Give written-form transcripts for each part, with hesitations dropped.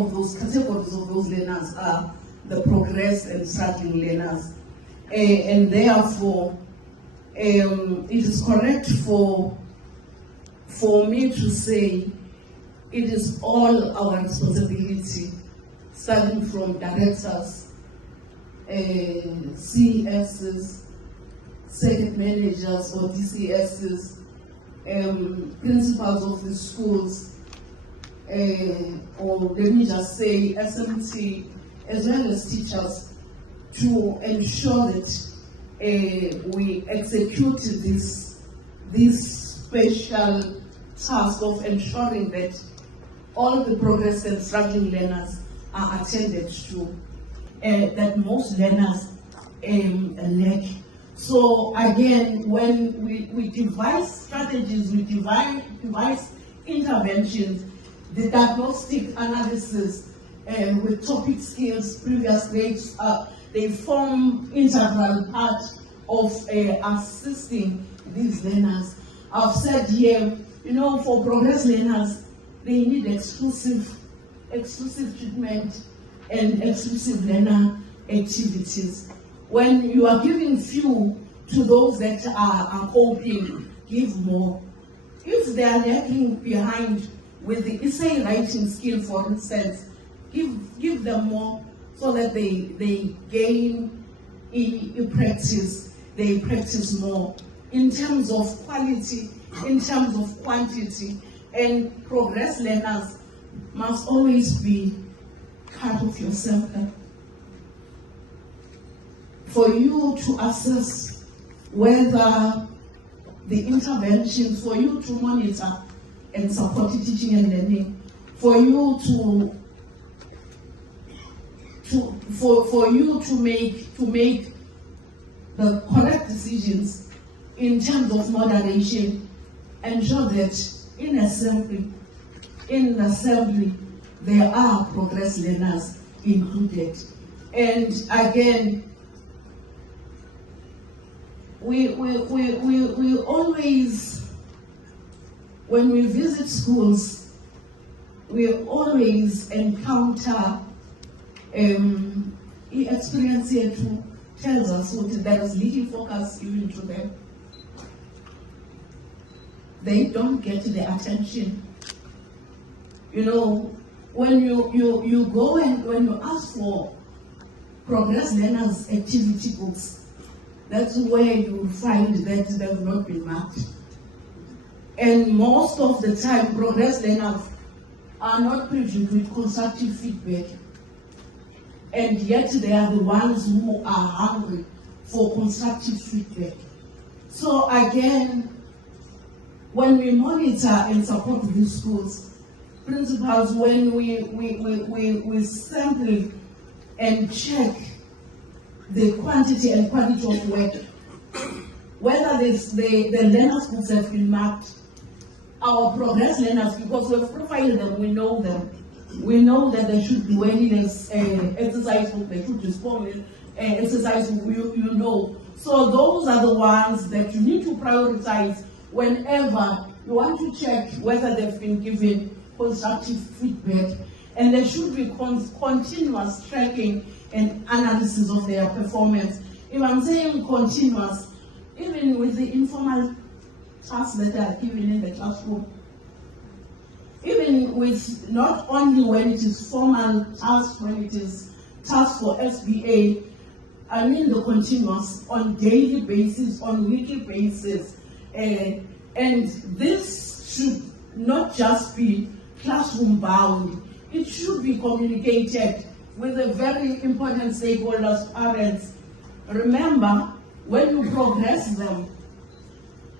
of those categories of those learners are the progressed and struggling learners. And therefore, it is correct for me to say it is all our responsibility, starting from directors, CESs, circuit managers or DCSs, principals of the schools, or let me just say SMT, as well as teachers, to ensure that we execute this special task of ensuring that all the progress and struggling learners are attended to, that most learners lack. So again, when we devise strategies, we devise interventions, the diagnostic analysis with topic skills, previous grades, they form integral part of assisting these learners. I've said here, for progress learners, they need exclusive treatment and exclusive learner activities. When you are giving few to those that are coping, give more. If they are lagging behind with the essay writing skill, for instance, give them more so that they gain practice, they practice more in terms of quality, in terms of quantity, and progress learners must always be part of your sample. For you to assess whether the interventions, for you to monitor and support teaching and learning, for you to make the correct decisions in terms of moderation, ensure that in assembly there are progress learners included. And again, we always, when we visit schools, we always encounter experience here too tells us that there is little focus given to them. They don't get the attention. When you go and when you ask for progress learners activity books, that's where you find that they have not been marked. And most of the time, progress learners are not previewed with constructive feedback. And yet they are the ones who are hungry for constructive feedback. So again, when we monitor and support these schools, principals, when we sample and check the quantity and quality of work, whether the learners' books have been marked, our progress learners, because we've profiled them, we know them. We know that there should be Welile's exercise book, there should be Spong's exercise book, you know. So those are the ones that you need to prioritize whenever you want to check whether they've been given constructive feedback. And there should be continuous tracking and analysis of their performance. If I'm saying continuous, even with the informal tasks that are given in the classroom, even with not only when it is formal tasks, when it is tasks for SBA, I mean the continuous, on daily basis, on weekly basis. And this should not just be classroom bound. It should be communicated with the very important stakeholders, parents. Remember, when you progress them,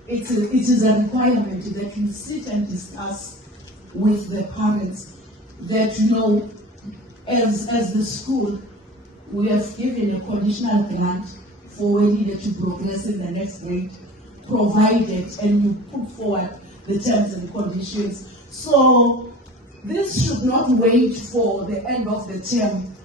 it is a requirement that you sit and discuss with the parents that, as the school, we have given a conditional grant for Welile to progress in the next grade, provided and you put forward the terms and conditions. So this should not wait for the end of the term